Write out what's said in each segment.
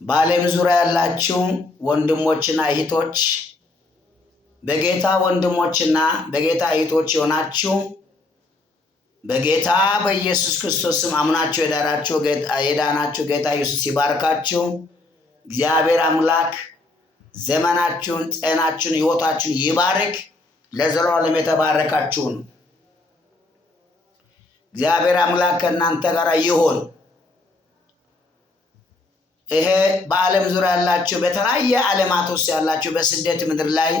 በዓለም ዙሪያ ያላችሁ ወንድሞችና እህቶች በጌታ ወንድሞችና በጌታ እህቶች ሆናችሁ በጌታ በኢየሱስ ክርስቶስ ስም አምናችሁ የዳናችሁ ጌታ ኢየሱስ ይባርካችሁ። እግዚአብሔር አምላክ ዘመናችሁን፣ ጤናችሁን፣ ሕይወታችሁን ይባርክ። ለዘላለም የተባረካችሁ ነው። እግዚአብሔር አምላክ ከእናንተ ጋር ይሁን። ይሄ በዓለም ዙሪያ ያላችሁ በተለያየ ዓለማት ውስጥ ያላችሁ በስደት ምድር ላይ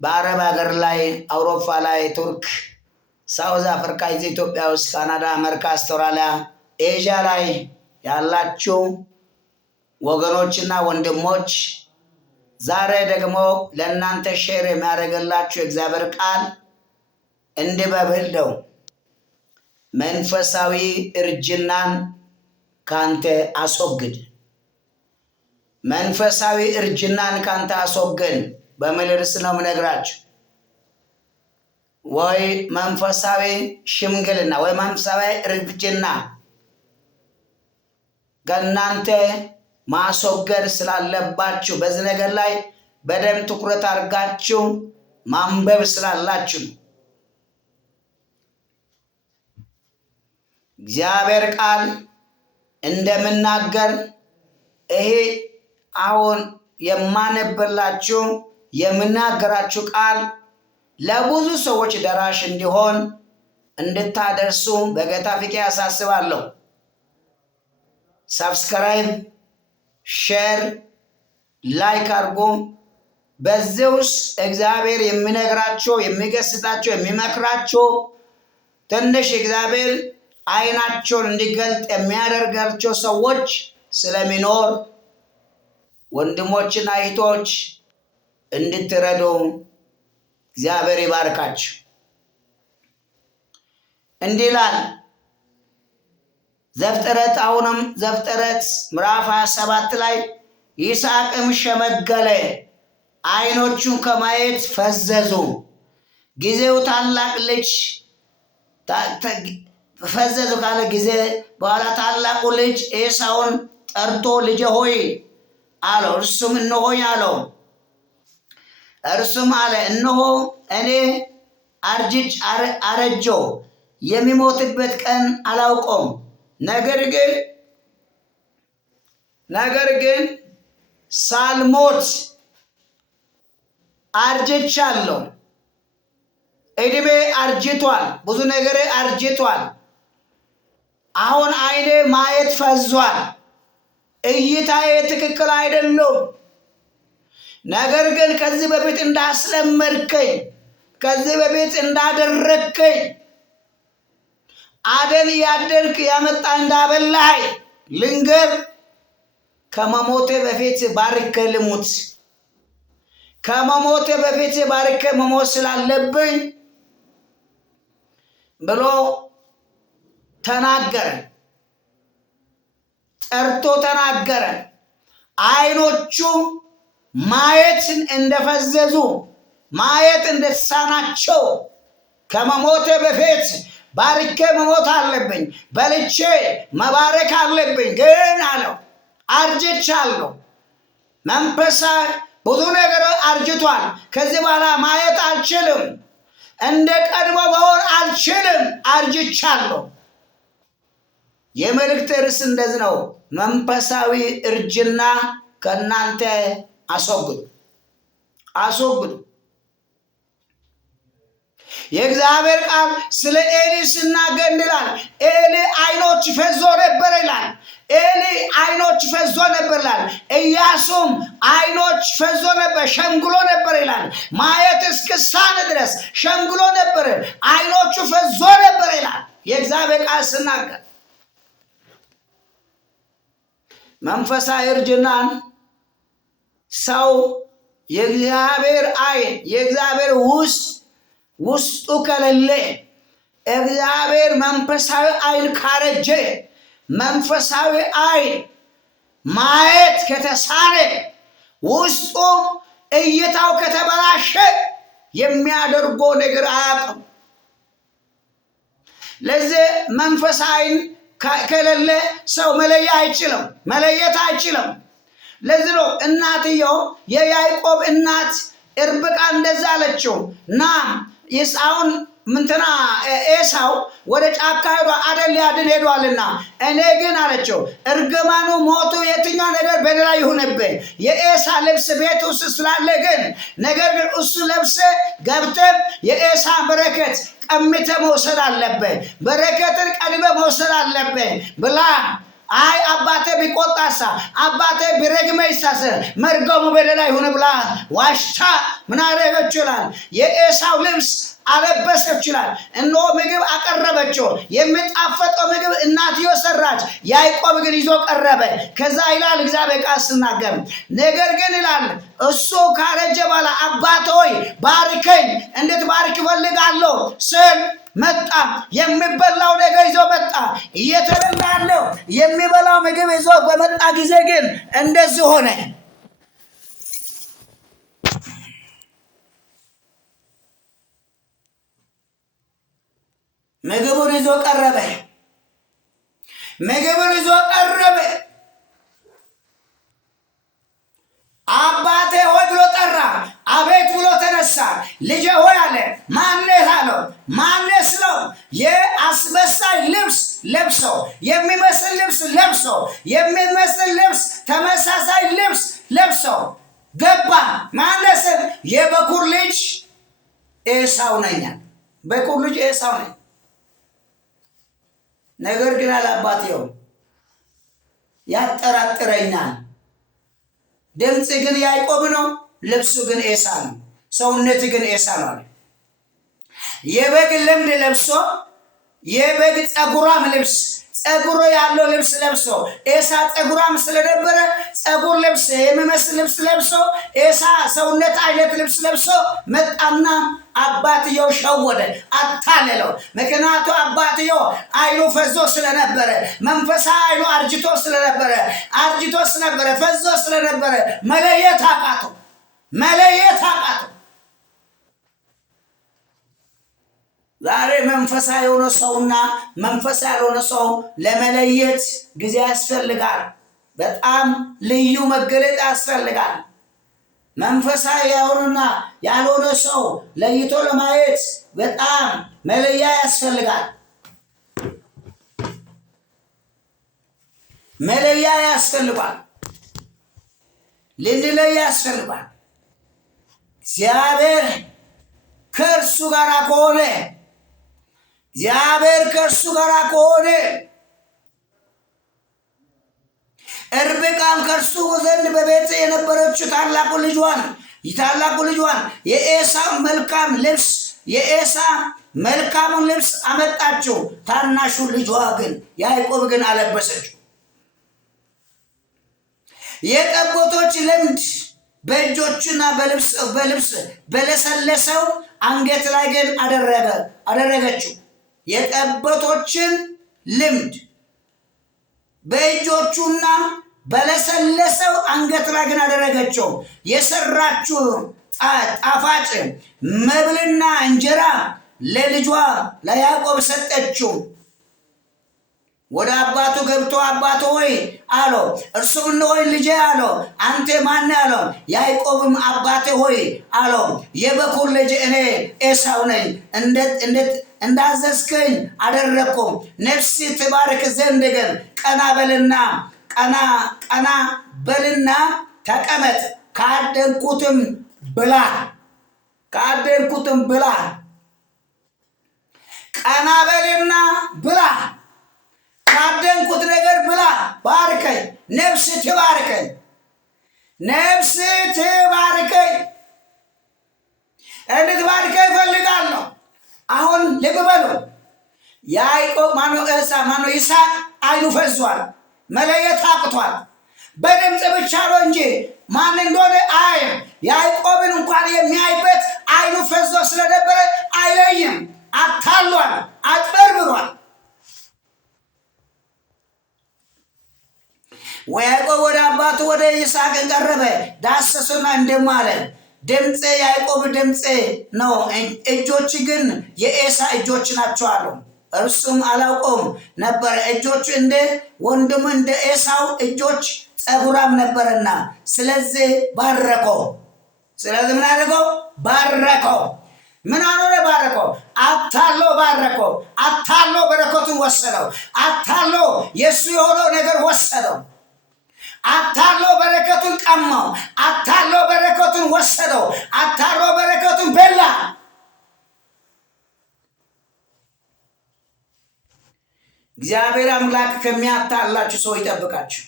በአረብ ሀገር ላይ አውሮፓ ላይ ቱርክ፣ ሳውዝ አፍሪካ፣ ኢትዮጵያ ውስጥ፣ ካናዳ፣ አሜሪካ፣ አውስትራሊያ፣ ኤዥያ ላይ ያላችሁ ወገኖችና ወንድሞች ዛሬ ደግሞ ለእናንተ ሼር የሚያደርግላችሁ የእግዚአብሔር ቃል እንዲህ በሚል ነው። መንፈሳዊ እርጅናን ካንተ አስወግድ። መንፈሳዊ እርጅናን ካንተ አስወግድ በሚል ርዕስ ነው የምነግራችሁ። ወይ መንፈሳዊ ሽምግልና ወይ መንፈሳዊ እርጅና ከእናንተ ማስወገድ ስላለባችሁ በዚህ ነገር ላይ በደንብ ትኩረት አድርጋችሁ ማንበብ ስላላችሁ ነው። እግዚአብሔር ቃል እንደምናገር ይሄ አሁን የማነብላችሁ የምናገራችሁ ቃል ለብዙ ሰዎች ደራሽ እንዲሆን እንድታደርሱ በጌታ ፍቅሬ ያሳስባለሁ። ሰብስክራይብ፣ ሼር፣ ላይክ አድርጉ። በዚህ ውስጥ እግዚአብሔር የሚነግራቸው፣ የሚገስጣቸው፣ የሚመክራቸው ትንሽ እግዚአብሔር አይናቸውን እንዲገልጥ የሚያደርጋቸው ሰዎች ስለሚኖር ወንድሞችና እህቶች እንድትረዱ እግዚአብሔር ይባርካችሁ። እንዲህ ይላል ዘፍጥረት። አሁንም ዘፍጥረት ምዕራፍ 27 ላይ ይስሐቅም ሸመገለ፣ አይኖቹን ከማየት ፈዘዙ። ጊዜው ታላቅ ልጅ ፈዘዙ ካለ ጊዜ በኋላ ታላቁ ልጅ ኤሳውን ጠርቶ ልጄ ሆይ አለው። እርሱም እነሆኝ አለው። እርሱም አለ እነሆ እኔ አረጀሁ፣ የሚሞትበት ቀን አላውቀውም። ነገር ግን ሳልሞት አርጅቻለሁ። እድሜ አርጅቷል፣ ብዙ ነገር አርጅቷል። አሁን አይኔ ማየት ፈዟል፣ እይታዬ ትክክል አይደለም። ነገር ግን ከዚህ በፊት እንዳስለመድከኝ፣ ከዚህ በፊት እንዳደረግከኝ፣ አደን ያደርክ ያመጣ እንዳበላህ ልንገር፣ ከመሞቴ በፊት ባርከ ልሙት። ከመሞቴ በፊት ባርከ መሞት ስላለብኝ ብሎ ተናገረ። ጠርቶ ተናገረ። አይኖቹ ማየትን እንደፈዘዙ፣ ማየት እንደተሳናቸው ከመሞቴ በፊት ባርኬ መሞት አለብኝ፣ በልቼ መባረክ አለብኝ። ግን አለው አርጅቻለሁ። መንፈሳዊ ብዙ ነገር አርጅቷል። ከዚህ በኋላ ማየት አልችልም፣ እንደ ቀድሞ መሆን አልችልም፣ አርጅቻለሁ። የመልእክት ርዕስ እንደዚህ ነው። መንፈሳዊ እርጅና ከእናንተ አስወግዱ። የእግዚአብሔር ቃል ስለ ኤሊ ሲናገር ይላል፣ ኤሊ አይኖች ፈዞ ነበር ይላል። ኤሊ አይኖች ፈዞ ነበር ይላል። ኢያሱም አይኖች ፈዞ ነበር፣ ሸምግሎ ነበር ይላል። ማየት እስክሳን ድረስ ሸምግሎ ነበር፣ አይኖቹ ፈዞ ነበር ይላል የእግዚአብሔር ቃል ሲናገር። መንፈሳዊ እርጅናን ሰው የእግዚአብሔር አይን የእግዚአብሔር ውስጡ ከሌለ፣ እግዚአብሔር መንፈሳዊ አይን ካረጀ፣ መንፈሳዊ አይን ማየት ከተሳነ፣ ውስጡ እይታው ከተበላሸ የሚያደርገው ነገር አያውቅም። ለዚህ መንፈሳዊ አይን ከሌለ ሰው መለየት አይችልም። ለዚህ ነው እናትየው የያዕቆብ እናት ርብቃ እንደዛ አለችው፣ ና ይስሐውን ምንትና ኤሳው ወደ ጫካ ሄዶ አደን ሊያድን ሄዷልና፣ እኔ ግን አለችው እርግማኑ ሞቱ የትኛው ነገር በሌላ ይሁንብህ፣ የኤሳ ልብስ ቤት ውስጥ ስላለ ግን ነገር ግን እሱ ለብሰ ገብተህ የኤሳ በረከት ቀምተ መውሰድ አለብህ፣ በረከትን ቀድመ መውሰድ አለብህ ብላ አይ አባቴ ቢቆጣሳ አባቴ ቢረግመኝሳስ መርገሙ በሌላ ይሁን ብላ ዋሽታ ምን አደረገች ይላል? የኤሳው ልብስ አለበሰች ይላል። እነሆ ምግብ አቀረበችው። የሚጣፈጠው ምግብ እናትዮ ሰራች፣ ያዕቆብ ግን ይዞ ቀረበ። ከዛ ይላል እግዚአብሔር ቃል ሲናገር ነገር ግን ይላል እሱ ካረጀ በኋላ አባቴ ሆይ ባርከኝ እንድትባርክ እፈልጋለሁ ስል መጣ። የሚበላው ነገር ይዞ መጣ። እየተበላ ያለው የሚበላው ምግብ ይዞ በመጣ ጊዜ ግን እንደዚህ ሆነ። ምግቡን ይዞ ቀረበ። አባቴ ሆይ ብሎ ጠራ። አቤት ብሎ ተነሳ። ልጄ ሆይ አለ። ማነህ አለው። ማነህ ስለው የአስመሳይ ልብስ ለብሰው የሚመስል ልብስ ለብሰው የሚመስል ልብስ ተመሳሳይ ልብስ ለብሰው ገባ። ማነህ ስል የበኩር ልጅ ኤሳው ነኝ። በኩር ልጅ ኤሳው ነኝ። ነገር ግን አለ አባቴው ያጠራጥረኛል። ድምፅ ግን ያዕቆብ ነው፣ ልብሱ ግን ኤሳ ነው፣ ሰውነት ግን ኤሳ ነው አለ። የበግ ለምድ ለብሶ የበግ ጸጉራም ልብስ ጸጉሩ ያለው ልብስ ለብሶ ኤሳ ጸጉራም ስለነበረ ጸጉር ልብስ የሚመስል ልብስ ለብሶ ኤሳ ሰውነት አይነት ልብስ ለብሶ መጣና አባትየው ሸወደ፣ አታለለው። ምክንያቱ አባትየው አይኑ ፈዞ ስለነበረ መንፈሳዊ አይኑ አርጅቶ ስለነበረ ፈዞ ስለነበረ መለየት አቃተው። ዛሬ መንፈሳዊ የሆነ ሰውና መንፈሳዊ ያልሆነ ሰው ለመለየት ጊዜ ያስፈልጋል። በጣም ልዩ መገለጥ ያስፈልጋል። መንፈሳዊ የሆነና ያልሆነ ሰው ለይቶ ለማየት በጣም መለያ ያስፈልጋል። ልንለይ ያስፈልጋል። እግዚአብሔር ከእርሱ ጋር ከሆነ ርብቃም ከእርሱ ዘንድ በቤት የነበረችው ታላቁ ልጇን የኤሳ መልካሙን ልብስ አመጣችው። ታናሹ ልጇ ግን ያዕቆብ ግን አለበሰችው። የጠቦቶች ልምድ በእጆቹና በልብስ በለሰለሰው አንገት ላይ ግን አደረገችው። የጠቦቶችን ልምድ በእጆቹና በለሰለሰው አንገት ላይ ግን አደረገችው። የሰራችው ጣፋጭ መብልና እንጀራ ለልጇ ለያዕቆብ ሰጠችው። ወደ አባቱ ገብቶ አባቱ ሆይ አለው። እርሱም እነሆኝ ልጄ አለው። አንተ ማን አለው። ያዕቆብም አባቴ ሆይ አለው። የበኩር ልጅ እኔ ኤሳው ነኝ። እንዳዘዝከኝ አደረግኩ። ነፍሴ ትባርክ ዘንድ ግን ቀና በልና ተቀመጥ፣ ካደንኩትም ብላ። ቀና በልና ብላ፣ ካደንኩት ነገር ብላ። ባርከኝ፣ ነፍስ ትባርከኝ። እንድትባርከኝ እፈልጋለሁ። አሁን ልብ በሉ። ያዕቆብ ይስሐቅ አይኑ ፈዟል፣ መለየት አቅቷል። በድምፅ ብቻ ነው እንጂ ማን እንደሆነ አያይም። ያዕቆብን እንኳን የሚያይበት አይኑ ፈዞ ስለነበረ አይለይም። አታሏል፣ አጭበርብሯል። ያዕቆብ ወደ አባቱ ወደ ይስሐቅ ቀረበ፣ ዳሰሱና እንደም አለ። ድምፄ ያዕቆብ ድምፄ ነው፣ እጆች ግን የኤሳ እጆች ናቸው አለው። እርሱም አላውቀውም ነበር። እጆቹ እንደ ወንድሙ እንደ ኤሳው እጆች ጸጉራም ነበርና ስለዚህ ባረከው። ስለዚህ ምን አደረገው? ባረከው። ምን አኖረ? ባረከው። አታሎ ባረከው። አታሎ በረከቱን ወሰደው። አታሎ የሱ የሆነው ነገር ወሰደው። አታሎ በረከቱን ቀማው። አታሎ በረከቱን ወሰደው። አታሎ በረከቱን በላ። እግዚአብሔር አምላክ ከሚያታላችሁ ሰው ይጠብቃችሁ።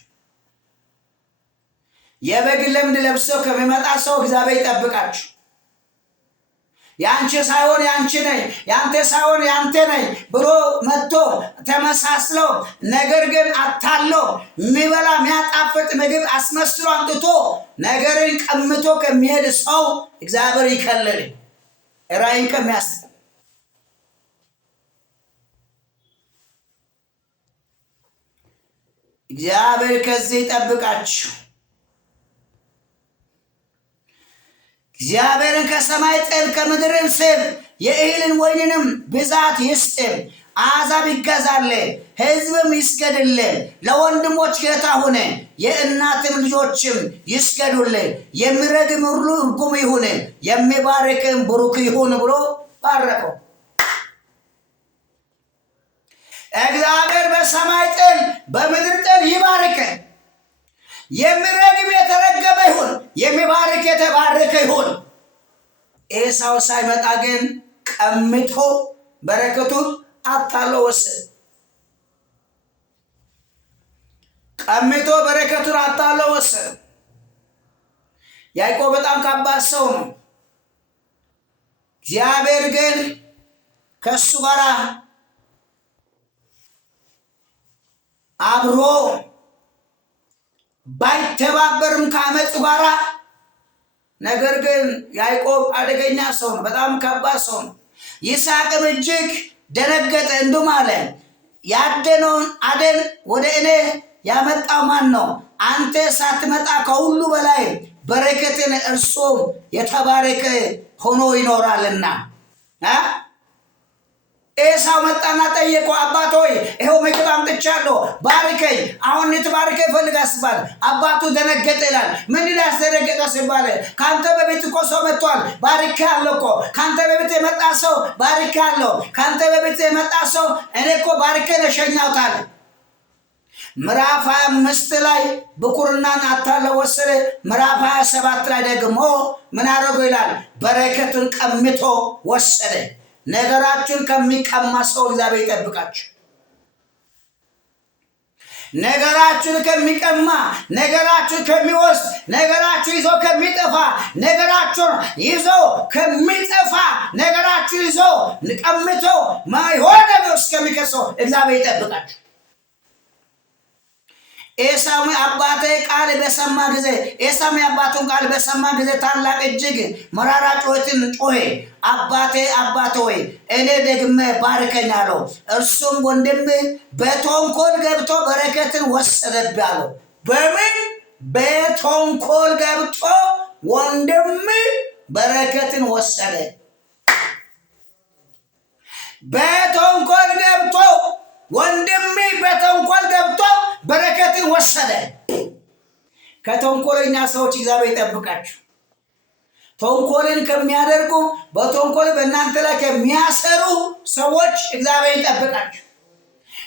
የበግ ለምድ ለብሶ ከሚመጣ ሰው እግዚአብሔር ይጠብቃችሁ። ያንቺ ሳይሆን ያንቺ ነኝ፣ ያንተ ሳይሆን ያንተ ነኝ ብሎ መጥቶ ተመሳስሎ ነገር ግን አታሎ የሚበላ የሚያጣፍጥ ምግብ አስመስሎ አምጥቶ ነገርን ቀምቶ ከሚሄድ ሰው እግዚአብሔር ይከልል። ራእይን ከሚያስ እግዚአብሔር ከዚህ ይጠብቃችሁ። እግዚአብሔርን ከሰማይ ጥል ከምድርን ስብ የእህልን ወይንንም ብዛት ይስጥም። አሕዛብ ይገዛል፣ ሕዝብም ይስገድል። ለወንድሞች ጌታ ሁን፣ የእናትም ልጆችም ይስገዱል። የሚረግም ሁሉ ርጉም ይሁን፣ የሚባርክም ብሩክ ይሁን ብሎ ባረከው። እግዚአብሔር በሰማይ ጥል በምድር ጥል ይባርክ። የሚረግም የተረገመ ይሁን፣ የሚባርክ የተባረከ ይሁን። ኤሳው ሳይመጣ ግን ቀምቶ በረከቱን አታሎ ወሰደ። ቀምቶ በረከቱን አታሎ ወሰደ። ያዕቆብ በጣም ከባድ ሰው ነው። እግዚአብሔር ግን ከሱ ጋር አብሮ ባይተባበርም ከአመፁ ጋራ ነገር ግን ያዕቆብ አደገኛ ሰው ነው። በጣም ከባድ ሰው ነው። ይስሐቅም እጅግ ደነገጠ። እንዲሁም አለ ያደነውን አደን ወደ እኔ ያመጣው ማን ነው? አንተ ሳትመጣ ከሁሉ በላይ በረከትን እርሱም የተባረከ ሆኖ ይኖራልና። ኤሳው መጣና ጠየቀው፣ አባት ሆይ ይኸው ምግብ አምጥቻለሁ ባርከኝ፣ አሁን ልትባርከኝ እፈልጋለሁ ሲባል አባቱ ደነገጠ ይላል። ምን ያስደነገጠ ሲባል ካንተ በቤት እኮ ሰው መጥቷል፣ ባርኬሃለሁ እኮ። ካንተ በቤት የመጣ ሰው ባርኬሃለሁ፣ ካንተ በቤት የመጣ ሰው እኔ እኮ ባርኬ ነው ሸኛሁት አለ። ምዕራፍ 25 ላይ ብኩርናን አታሎ ወሰደ። ምዕራፍ 27 ላይ ደግሞ ምን አደረገው ይላል? በረከቱን ቀምቶ ወሰደ። ነገራችሁን ከሚቀማ ሰው እግዚአብሔር ይጠብቃችሁ። ነገራችሁን ከሚቀማ፣ ነገራችሁን ከሚወስድ፣ ነገራችሁ ይዞ ከሚጠፋ፣ ነገራችሁን ይዞ ከሚጠፋ፣ ነገራችሁ ይዞ ቀምቶ ማይሆን ነው እስከሚከሰው እግዚአብሔር ይጠብቃችሁ። ኤሳው አባቴ ቃል በሰማ ጊዜ ኤሳው አባቱን ቃል በሰማ ጊዜ ታላቅ እጅግ መራራ ጩኸትን ጮኸ። አባቴ አባቴ ሆይ እኔ ደግሜ ባርከኝ አለው። እርሱም ወንድም በተንኮል ገብቶ በረከትን ወሰደብህ አለው። በምን? በተንኮል ገብቶ ወንድም በረከትን ወሰደ። በተንኮል ገብቶ ወንድም በተንኮል ገብቶ በረከትን ወሰደ። ከተንኮለኛ ሰዎች እግዚአብሔር ይጠብቃችሁ። ተንኮልን ከሚያደርጉ፣ በተንኮል በእናንተ ላይ ከሚያሰሩ ሰዎች እግዚአብሔር ይጠብቃችሁ።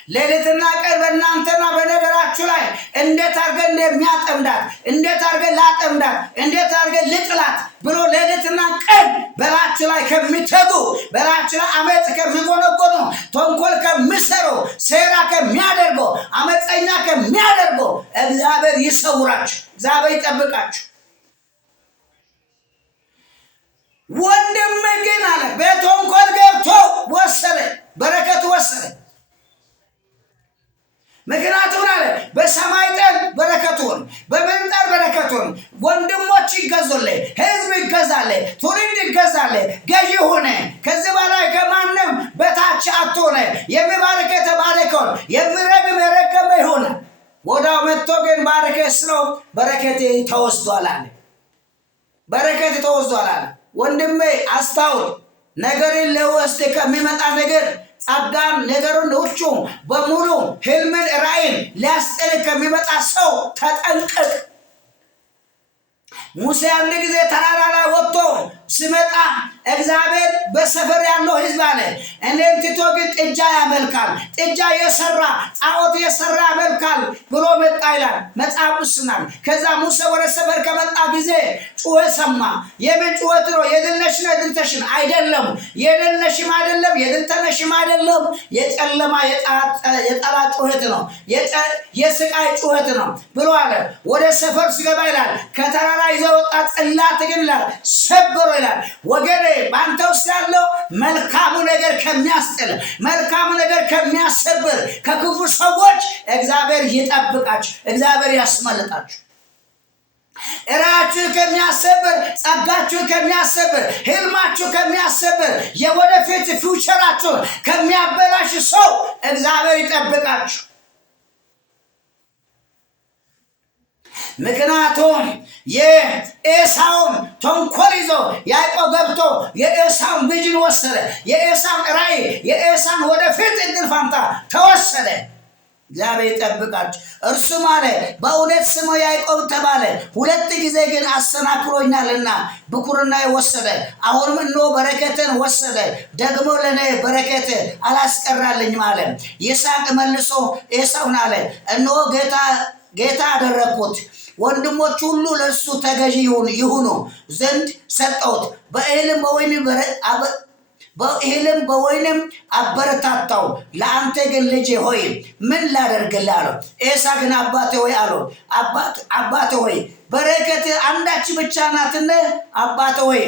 ሌሊትና ቀን በእናንተና በነገራችሁ ላይ እንዴት አድርገን እንደሚያጠምዳት፣ እንዴት አድርገን ላጠምዳት፣ እንዴት አድርገን ልጥላት ብሎ ሌሊትና ቀን በላችሁ ላይ ከሚተጉ፣ በላችሁ ላይ አመፅ ከሚጎነጎኑ፣ ተንኮል ከሚሰሩ፣ ሴራ ከሚያደርጉ፣ አመፀኛ ከሚያደርጉ እግዚአብሔር ይሰውራችሁ፣ እግዚአብሔር ይጠብቃችሁ። ወንድም ግን አለ በተንኮል ገብቶ ወሰደ፣ በረከቱ ወሰደ። ምክንያቱም አለ በሰማይ ጠል በረከቱን፣ በምድር ጠል በረከቱን። ወንድሞች ይገዙልህ፣ ህዝብ ይገዛልህ፣ ትውልድ ይገዛልህ፣ ገዢ ሆነ። ከዚህ በላይ ከማንም በታች አትሆነ። የሚባርክ የተባረከውን፣ የሚረግም የረገመ ይሆነ። ወዳው መጥቶ ግን ባርከ ስለው በረከቴ ተወስዷል አለ። በረከት ተወስዷል አለ። ወንድሜ አስታውል፣ ነገርን ለወስድ ከሚመጣ ነገር ጸጋን ነገሩን ሁሉ በሙሉ ህልምን ራእይን ሊያስጥል ከሚመጣ ሰው ተጠንቀቅ። ሙሴ አንድ ጊዜ ተራራ ላይ ወጥቶ ሲመጣ እግዚአብሔር በሰፈር ያለው ህዝብ አለ እኔን ትቶ ግን ጥጃ ያመልካል፣ ጥጃ የሰራ ጣዖት የሰራ ያመልካል ብሎ መጣ ይላል መጽሐፍ ውስጥናል። ከዛ ሙሴ ወደ ሰፈር ከመጣ ጊዜ ጩኸት ሰማ። የምን ጩኸት ነው? የድልነሽና የድልተሽን አይደለም፣ የድልነሽም አይደለም፣ የድልተነሽም አይደለም። የጨለማ የጠላት ጩኸት ነው፣ የስቃይ ጩኸት ነው ብሎ አለ። ወደ ሰፈር ሲገባ ይላል ከተራራ ይዘው ወጣ ጽላት ግን ይላል ሰበሩ ይላል። ወገኔ ባንተ ውስጥ ያለው መልካሙ ነገር ከሚያስጥል መልካሙ ነገር ከሚያሰብር ከክፉ ሰዎች እግዚአብሔር ይጠብቃችሁ፣ እግዚአብሔር ያስመልጣችሁ። ራችሁ ከሚያሰብር ጸጋችሁ ከሚያሰብር ህልማችሁ ከሚያሰብር የወደፊት ፊውቸራችሁ ከሚያበላሽ ሰው እግዚአብሔር ይጠብቃችሁ። ምክንያቱም የኤሳውን ተንኮል ይዞ ያዕቆብ ገብቶ የኤሳውን ቪዥን ወሰደ። የኤሳውን ራእይ የኤሳውን ወደፊት እድል ፋንታ ተወሰደ። እግዚአብሔር ይጠብቃችሁ። እርሱም አለ በእውነት ስሙ ያዕቆብ ተባለ፣ ሁለት ጊዜ ግን አሰናክሎኛልና ብኩርና ወሰደ። አሁንም እነሆ በረከትን ወሰደ፣ ደግሞ ለኔ በረከት አላስቀራልኝም አለ። ይስሐቅ መልሶ ኤሳውን አለ እነሆ ጌታ አደረግኩት፣ ወንድሞች ሁሉ ለእሱ ተገዢ ይሁኑ ዘንድ ሰጠሁት፣ በእህልም በወይንም አበረታታው። ለአንተ ግን ልጄ ሆይ ምን ላደርግልህ አለው። ኤሳው ግን አባቴ ሆይ አለው፣ አባቴ ሆይ በረከት አንዳች ብቻ ናትና አባቴ ሆይ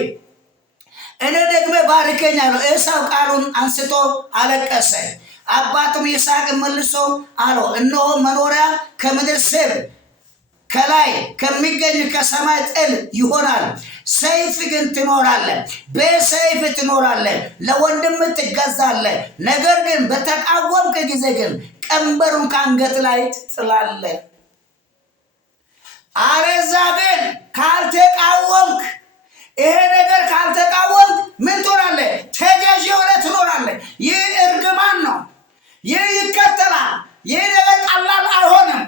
እኔ ደግሞ ባርከኝ አለው። ኤሳው ቃሉን አንስቶ አለቀሰ። አባቱም ይስሐቅ መልሶ አለው እነሆ መኖሪያ ከምድር ስር ከላይ ከሚገኝ ከሰማይ ጥል ይሆናል። ሰይፍ ግን ትኖራለህ፣ በሰይፍ ትኖራለህ፣ ለወንድም ትገዛለህ። ነገር ግን በተቃወምክ ጊዜ ግን ቀንበሩን ከአንገት ላይ ትጥላለህ። አለዛ ግን ካልተቃወምክ ይሄ ነገር ካልተቃወምክ ምን ትሆናለህ? ተገዢ ሆነህ ትኖራለህ። ይህ እርግማን ነው። ይህ ይከተላል። ይህ ነገር ቀላል አይሆንም።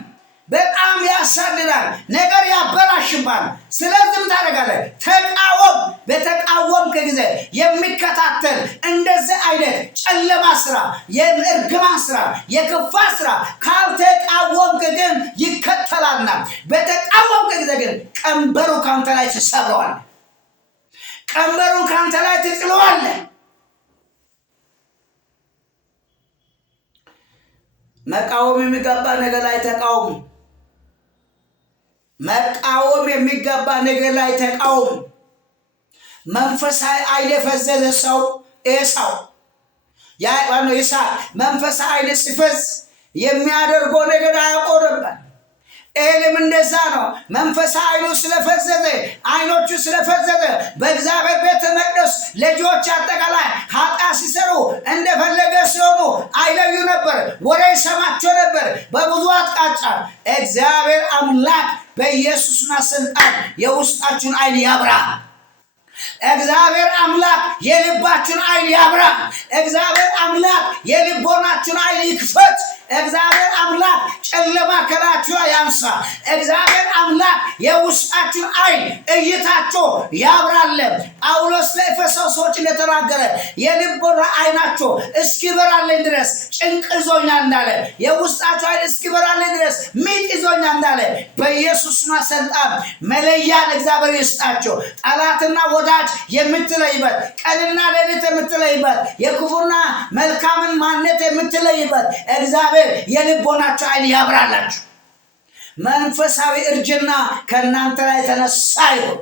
በጣም ያሳድዳል፣ ነገር ያበላሽባል። ስለዚህም ታደርጋለህ ተቃወም። በተቃወምክ ጊዜ የሚከታተል እንደዚህ አይነት ጨለማ ስራ፣ የእርግማን ስራ፣ የክፋ ስራ ካልተቃወምክ ግን ይከተላልና በተቃወምክ ጊዜ ግን ቀንበሩ ካንተ ላይ ትሰብረዋለህ፣ ቀንበሩን ካንተ ላይ ትጥለዋለህ። መቃወም የሚገባ ነገር ላይ ተቃወሙ። መቃወም የሚገባ ነገር ላይ ተቃወሙ። መንፈሳዊ አይን የፈዘዘ ሰው ኤሳው ይስሐቅ መንፈሳዊ አይን ሲፈዝ የሚያደርገው ነገር አያቆርም። ኤልም እንደዛ ነው። መንፈሳዊ አይኑ ስለፈዘዘ አይኖቹ ስለፈዘዘ በእግዚአብሔር ቤተ መቅደስ ልጆች አጠቃላይ ኃጢአት ሲሰሩ እንደፈለገ ሲሆኑ አይለዩ ነበር፣ ወሬ ይሰማቸው ነበር በብዙ አቅጣጫ። እግዚአብሔር አምላክ በኢየሱስና ስልጣን የውስጣችሁን አይን ያብራ። እግዚአብሔር አምላክ የልባችሁን አይን ያብራ። እግዚአብሔር አምላክ የልቦናችሁን አይን ይክፈት። እግዚአብሔር አምላክ ጨለማ ከላችሁ ያንሳ። እግዚአብሔር አምላክ የውስጣችሁን አይን እይታቸው ያብራል። ጳውሎስ ለኤፌሶን ሰዎች እንደተናገረ የልቦና አይናቸው እስኪበራልኝ ድረስ ጭንቅ ይዞኛል እንዳለ፣ የውስጣቸው አይን እስኪበራልኝ ድረስ ምጥ ይዞኛል እንዳለ በኢየሱስና ስልጣን መለያን እግዚአብሔር ይስጣቸው። ጠላትና ወዳጅ የምትለይበት፣ ቀንና ሌሊት የምትለይበት፣ የክፉና መልካምን ማንነት የምትለይበት እግዚአብሔር የልቦናችሁ አይን ያብራላችሁ። መንፈሳዊ እርጅና ከእናንተ ላይ ተነሳ ይሁን።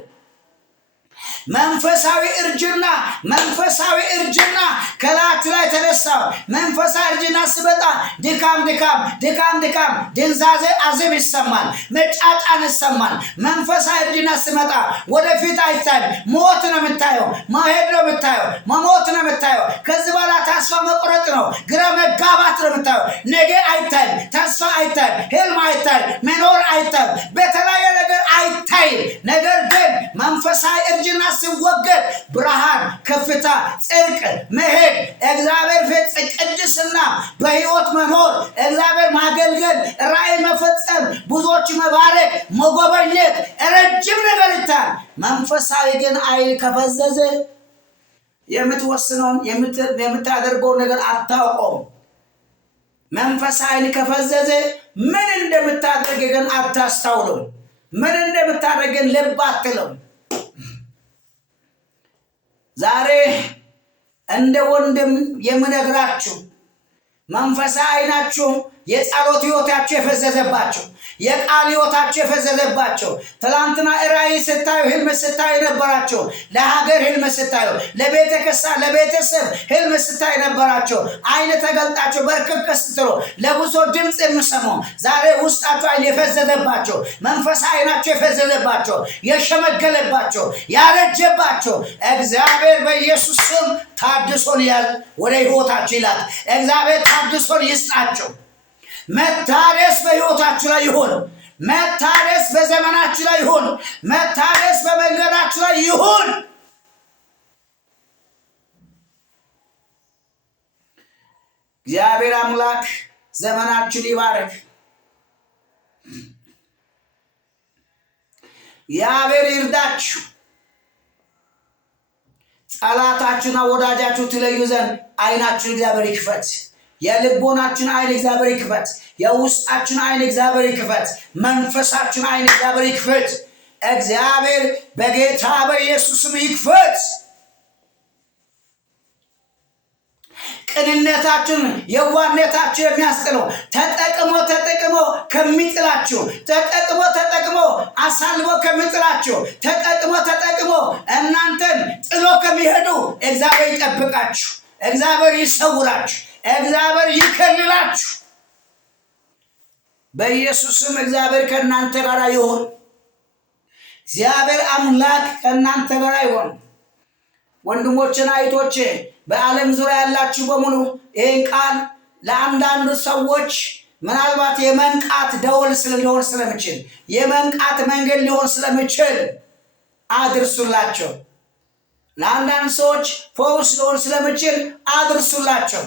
መንፈሳዊ እርጅና ከላችሁ ላይ ተነሳ። መንፈሳዊ እርጅና ሲመጣ ድካም፣ ድንዛዜ አዘብ ይሰማል፣ መጫጫን ይሰማል። መንፈሳዊ እርጅና ሲመጣ ወደፊት አይታይም፣ ሞት ነው የምታየው፣ መሄድ ነው የምታየው፣ መሞት ነው የምታየው። ከዚህ በኋላ ተስፋ መቁረጥ ነው፣ ግራ መጋባት ነው የምታየው። ነገ አይታይም፣ ተስፋ አይታይም፣ ህልም አይታይም፣ መኖር አይታይም፣ በተለያየ ነገር አይታይም። ነገር ግን መንፈሳዊ እርጅና ሲወገድ ብርሃን ከፍታ ጽድቅ መሄድ እግዚአብሔር ፊት ቅድስና በሕይወት መኖር እግዚአብሔር ማገልገል ራእይ መፈጸም ብዙዎች መባረክ መጎበኘት ረጅም ነገር ይታል። መንፈሳዊ ግን አይን ከፈዘዘ የምትወስነውን የምታደርገው ነገር አታውቀውም። መንፈሳዊ አይን ከፈዘዘ ምን እንደምታደርግ ግን አታስተውልም። ምን እንደምታደርግ ልብ አትልም። ዛሬ እንደ ወንድም የምነግራችሁ መንፈሳዊ አይናችሁ የጸሎት ሕይወታችሁ የፈዘዘባችሁ የቃል ሕይወታችሁ የፈዘዘባችሁ ትላንትና ራእይ ስታዩ ህልም ስታዩ ነበራችሁ። ለሀገር ህልም ስታዩ ለቤተክርስቲያን ለቤተሰብ ህልም ስታዩ ነበራችሁ። አይን ተገልጣችሁ በርክክ ስትሉ ለብዙ ድምጽ የምሰሙ ዛሬ ውስጣችሁ አይን የፈዘዘባችሁ መንፈሳዊ አይናችሁ የፈዘዘባችሁ የሸመገለባችሁ ያረጀባችሁ እግዚአብሔር በኢየሱስ ስም ታድሶን ወደ ሕይወታችሁ ይላል። እግዚአብሔር ታድሶን ይስጣችሁ። መታደስ በሕይወታችሁ ላይ ይሁን። መታደስ በዘመናችሁ ላይ ይሁን። መታደስ በመንገዳችሁ ላይ ይሁን። እግዚአብሔር አምላክ ዘመናችሁን ይባርክ። እግዚአብሔር ይርዳችሁ። ጠላታችሁና ወዳጃችሁ ትለዩ ዘንድ አይናችሁን እግዚአብሔር ይክፈት። የልቦናችሁን አይን እግዚአብሔር ይክፈት። የውስጣችሁን አይን እግዚአብሔር ይክፈት። መንፈሳችሁን አይን እግዚአብሔር ይክፈት። እግዚአብሔር በጌታ በኢየሱስም ይክፈት። ቅንነታችሁን የዋህነታችሁ የሚያስጥለው ተጠቅሞ ከሚጥላችሁ ተጠቅሞ አሳልፎ ከሚጥላችሁ ተጠቅሞ እናንተን ጥሎ ከሚሄዱ እግዚአብሔር ይጠብቃችሁ። እግዚአብሔር ይሰውራችሁ። እግዚአብሔር ይከልላችሁ። በኢየሱስም እግዚአብሔር ከእናንተ ጋር ይሁን። እግዚአብሔር አምላክ ከእናንተ ጋር ይሁን። ወንድሞችና እህቶቼ በዓለም ዙሪያ ያላችሁ በሙሉ ይህን ቃል ለአንዳንድ ሰዎች ምናልባት የመንቃት ደወል ሊሆን ስለሚችል የመንቃት መንገድ ሊሆን ስለሚችል አድርሱላቸው። ለአንዳንድ ሰዎች ፈውስ ሊሆን ስለሚችል አድርሱላቸው።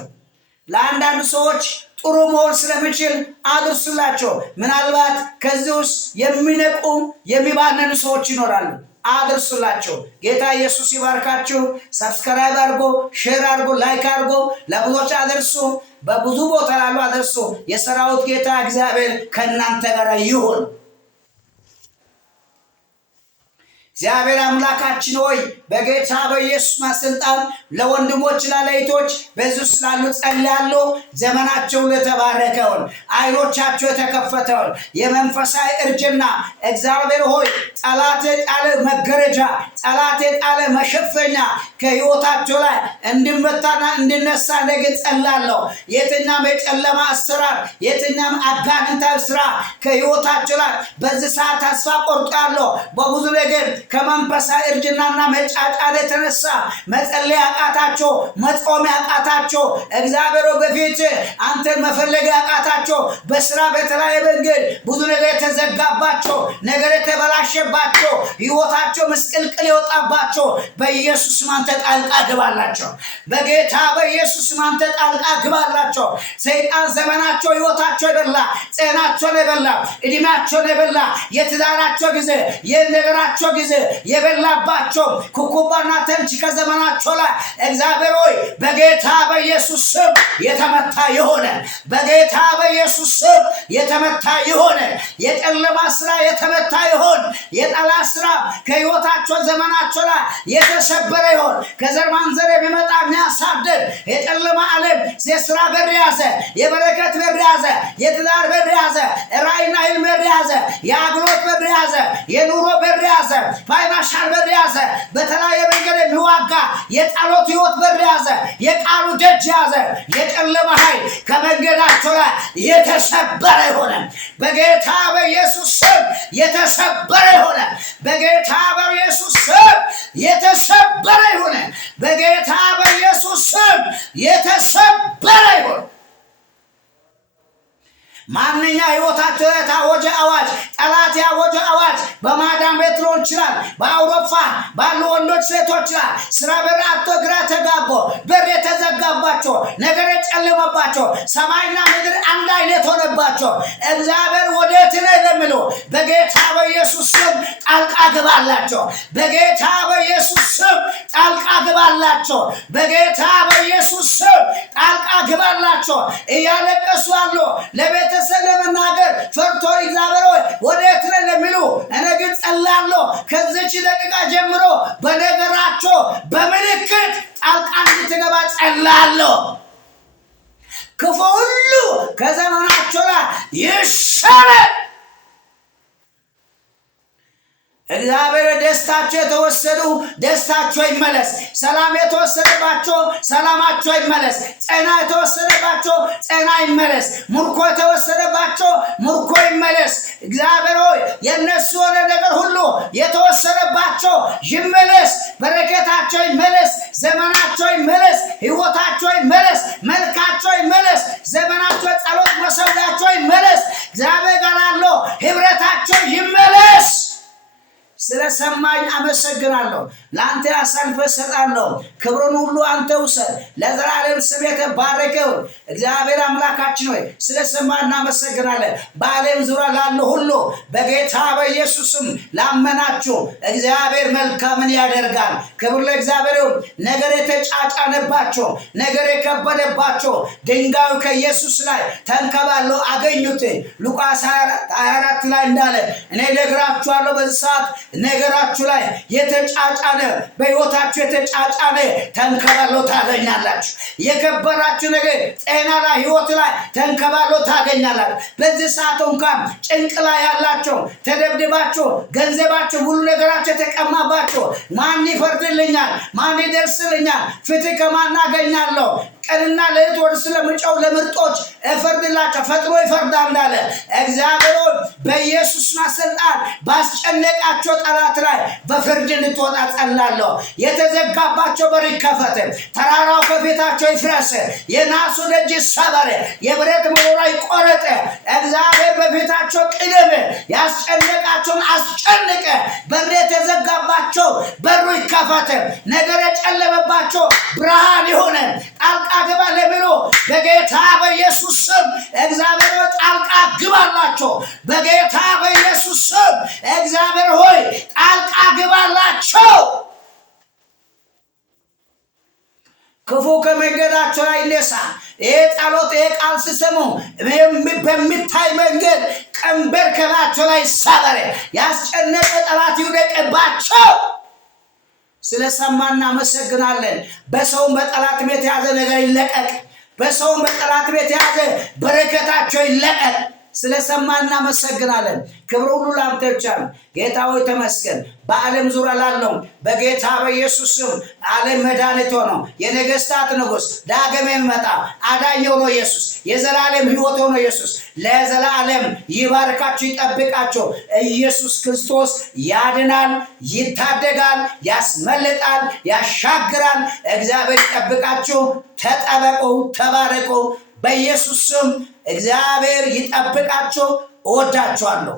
ለአንዳንድ ሰዎች ጥሩ መሆን ስለሚችል አድርሱላቸው። ምናልባት ከዚህ ውስጥ የሚነቁ የሚባነኑ ሰዎች ይኖራሉ። አድርሱላቸው። ጌታ ኢየሱስ ይባርካችሁ። ሰብስክራይብ አድርጎ ሼር አድርጎ ላይክ አድርጎ ለብዙዎች አድርሱ። በብዙ ቦታ ላሉ አድርሱ። የሰራዊት ጌታ እግዚአብሔር ከእናንተ ጋር ይሁን። እግዚአብሔር አምላካችን ሆይ በጌታ በኢየሱስ ማስልጣን ለወንድሞችና ለእህቶች በዚህ ስላሉ ጸልያለሁ። ዘመናቸው ለተባረከውን አይኖቻቸው የተከፈተውን የመንፈሳዊ እርጅና እግዚአብሔር ሆይ ጠላት ጣለ መገረጃ ጠላት ጣለ መሸፈኛ ከሕይወታቸው ላይ እንዲመታና እንዲነሳ ነገ ጸልያለሁ። የትኛውም የጨለማ አሰራር የትኛውም አጋንንታዊ ስራ ከሕይወታቸው ላይ በዚህ ሰዓት ተስፋ ቆርጣለሁ። በብዙ ነገር ከመንፈሳዊ እርጅናና መጫጫን የተነሳ መጸለይ ያቃታቸው መጾም ያቃታቸው እግዚአብሔር በፊት አንተን መፈለግ ያቃታቸው በስራ በተለያየ መንገድ ብዙ ነገር የተዘጋባቸው ነገር የተበላሸባቸው ሕይወታቸው ምስቅልቅል የወጣባቸው በኢየሱስ አንተ ጣልቃ ግባላቸው። በጌታ በኢየሱስ አንተ ጣልቃ ግባላቸው። ሰይጣን ዘመናቸው ሕይወታቸው የበላ ጤናቸው የበላ እድሜያቸው የበላ የትዳራቸው ጊዜ የነገራቸው ጊዜ የበላባቸው ኩኩባና ተንች ከዘመናቸው ላይ እግዚአብሔር ሆይ በጌታ በኢየሱስ ስም የተመታ ይሆነ። በጌታ በኢየሱስ ስም የተመታ ይሆነ። የጨለማ ስራ የተመታ ይሆን። የጠላት ስራ ከሕይወታቸው ዘመናቸው ላይ የተሰበረ ይሆን። ከዘር ማንዘር የሚመጣ የሚያሳድድ የጨለማ ዓለም የስራ በር ያዘ፣ የበረከት በር ያዘ፣ የትዳር በር ያዘ፣ ራእይና ህልም በር ያዘ፣ የአገልግሎት በር ያዘ፣ የኑሮ በር ያዘ፣ ፋይናንሻል በር ያዘ፣ በተለያየ መንገድ የሚዋጋ የጸሎት ሕይወት በር ያዘ፣ የቃሉ ደጅ ያዘ። የጨለማ ኃይል ከመንገዳቸው ላይ የተሰበረ ይሆነ። በጌታ በኢየሱስ ስም የተሰበረ ይሆነ። በጌታ በኢየሱስ ስም የተሰበረ ይሆነ። በጌታ በኢየሱስ ስም የተሰበረ ይሆነ። ማንኛ ሕይወታቸው የታወጀ አዋጅ ጠላት ጠላት ያወጀ አዋጅ በማዳም ቤት ሊሆን ይችላል፣ በአውሮፓ ባሉ ወንዶች ሴቶች ላይ ስራ በር አጥቶ ግራ ተጋቦ በር የተዘጋባቸው ነገር የጨለመባቸው ሰማይና ምድር አንድ አይነት ሆነባቸው እግዚአብሔር ወዴት ነው ለሚሉ በጌታ በኢየሱስ ስም ጣልቃ ግባላቸው። በጌታ በኢየሱስ ስም ጣልቃ ግባላቸው። በጌታ በኢየሱስ ስም ጣልቃ ግባላቸው። እያለቀሱ አሉ ለቤተሰብ ለመናገር ፈርቶ እግዚአብሔር ወዴት ነው ለሚሉ እኔ ግን ጸልያለሁ ከዚች ደቂቃ ጀምሮ በነገራቸው በምልክት ጣልቃ እንድትገባ ጸልያለሁ። ክፉ ሁሉ ከዘመናቸው ላይ ይሻላል። እግዚአብሔር ደስታቸው የተወሰዱ ደስታቸው ይመለስ። ሰላም የተወሰደባቸው ሰላማቸው ይመለስ። ጤና የተወሰደባቸው ጤና ይመለስ። ምርኮ የተወሰደባቸው ምርኮ ይመለስ። እግዚአብሔር ሆይ የነሱ የሆነ ነገር ሁሉ የተወሰደባቸው ይመለስ። በረከታቸው ይመለስ። ዘመናቸው ይመለስ። ህይወታቸው ይመለስ። መልካቸው ይመለስ። ዘመናቸው ጸሎት መሰዊያቸው ይመለስ። እግዚአብሔር ጋር ያለው ህብረታቸው ይመለስ። ስለሰማኝ አመሰግናለሁ። ለአንተ አሳልፈ ሰጣለሁ። ክብሩን ሁሉ አንተ ውሰድ። ለዘላለም ስም የተባረከ እግዚአብሔር አምላካችን ሆይ ስለሰማኝ እናመሰግናለን። በዓለም ዙሪያ ላሉ ሁሉ በጌታ በኢየሱስም ላመናችሁ እግዚአብሔር መልካምን ያደርጋል። ክብር ለእግዚአብሔር ይሁን። ነገር የተጫጫነባቸው ነገር የከበደባቸው ድንጋዩ ከኢየሱስ ላይ ተንከባሎ አገኙት። ሉቃስ 24 ላይ እንዳለ እኔ ነግራችኋለሁ በዚህ ሰዓት ነገራችሁ ላይ የተጫጫነ በህይወታችሁ የተጫጫነ ተንከባሎ ታገኛላችሁ። የከበራችሁ ነገር ጤና ላይ ህይወት ላይ ተንከባሎ ታገኛላችሁ። በዚህ ሰዓት እንኳን ጭንቅ ላይ ያላችሁ ተደብድባችሁ ገንዘባችሁ ሁሉ ነገራችሁ የተቀማባችሁ ማን ይፈርድልኛል? ማን ይደርስልኛል? ፍትህ ከማን አገኛለሁ? ቀንና ሌሊት ወደ ስለምጫው ለምርጦች እፈርድላቸው ፈጥሮ ይፈርዳል እንዳለ እግዚአብሔር በኢየሱስ ስልጣን ባስጨነቃቸው ጠላት ላይ በፍርድ እንድትወጣ ጸልያለሁ። የተዘጋባቸው በር ይከፈት። ተራራው ከፊታቸው ይፍረስ። የናሱ ደጅ ይሰበር። የብረት መሮራ ይቆረጥ። እግዚአብሔር በፊታቸው ቅደም። ያስጨነቃቸውን አስጨንቀ። በር የተዘጋባቸው በሩ ይከፈት። ነገር የጨለመባቸው ብርሃን ይሁን። ጣልቃ ግባ ለሚሉ በጌታ በኢየሱስ ስም እግዚአብሔር ጣልቃ ግባላቸው። በጌታ በኢየሱስ ስም እግዚአብሔር ሆይ ጣልቃ ግባላቸው። ክፉ ከመንገዳቸው ላይ ይነሳ። ጸሎት ቃል ሲሰሙ በሚታይ መንገድ ቀንበር ከላቸው ላይ ይሰበር። ያስጨነቀ ጠላት ይውደቅባቸው። ስለሰማን እናመሰግናለን። በሰውም በጠላት ቤት ያዘ ነገር ይለቀቅ። በሰውም በጠላት ቤት ያዘ በረከታቸው ይለቀቅ። ስለሰማን እናመሰግናለን። ክብር ሁሉ ላንተ ብቻ ነው። ጌታ ሆይ ተመስገን። በዓለም ዙሪያ ላለው በጌታ በኢየሱስ ስም ዓለም መድኃኒት ሆኖ የነገስታት ንጉስ ዳግም የሚመጣ አዳኝ ሆኖ ኢየሱስ የዘላለም ሕይወት ሆኖ ኢየሱስ ለዘላለም ይባርካችሁ ይጠብቃችሁ። ኢየሱስ ክርስቶስ ያድናል፣ ይታደጋል፣ ያስመልጣል፣ ያሻግራል። እግዚአብሔር ይጠብቃችሁ። ተጠበቁ፣ ተባረኩ። በኢየሱስ ስም እግዚአብሔር ይጠብቃችሁ። እወዳችኋለሁ።